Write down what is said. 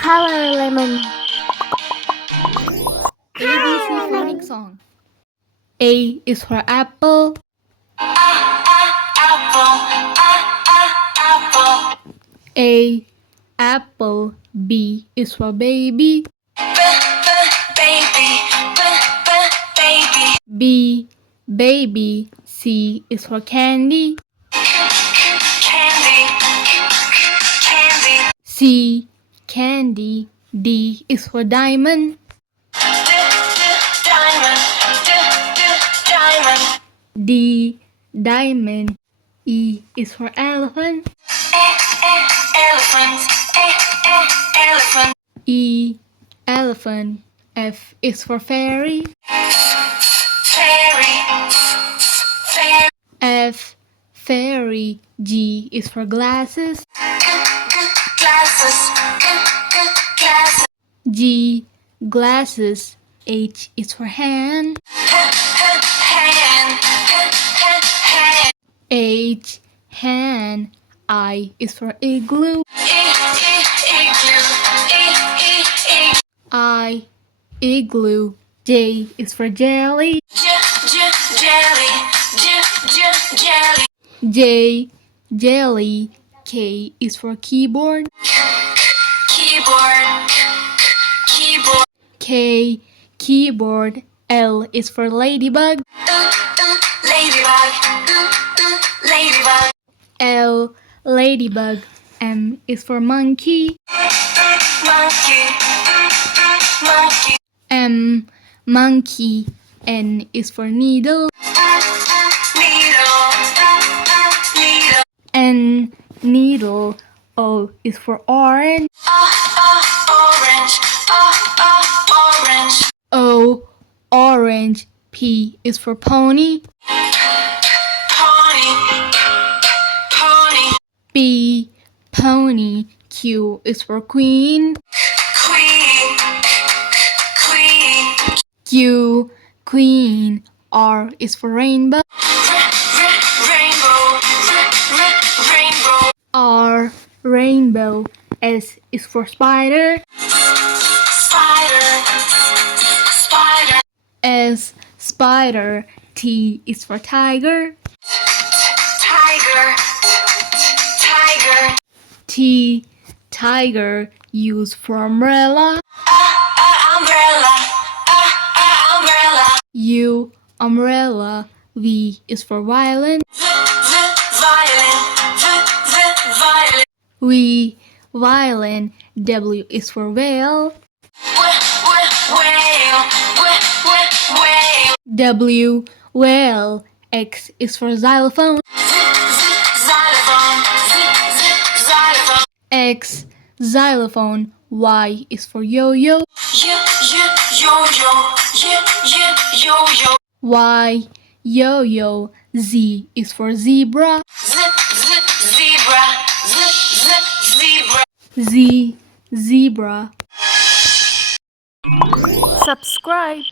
Color lemon. ABC phonics song. A is for apple. A apple. B is for baby. B baby. C is for candy. C candy. D is for diamond. D diamond. E is for elephant. E elephant. F is for fairy. F fairy. G is for glasses. G glasses. H is for hand. H hand. I is for igloo. I igloo. J is for jelly. J jelly. K is for keyboard. K keyboard. L is for ladybug. L ladybug. M is for monkey. M monkey. N is for needle. N needle. O is for orange. O orange. P is for pony. P pony. Q is for queen. Q queen. R is for rainbow. R rainbow. S is for spider. S spider. T is for tiger. T tiger. U is for umbrella. U umbrella. V is for violin. V violin. W is for whale. W whale. X is for xylophone. X xylophone. Y is for yo-yo. Y yo-yo. Z is for zebra. Z zebra. Subscribe.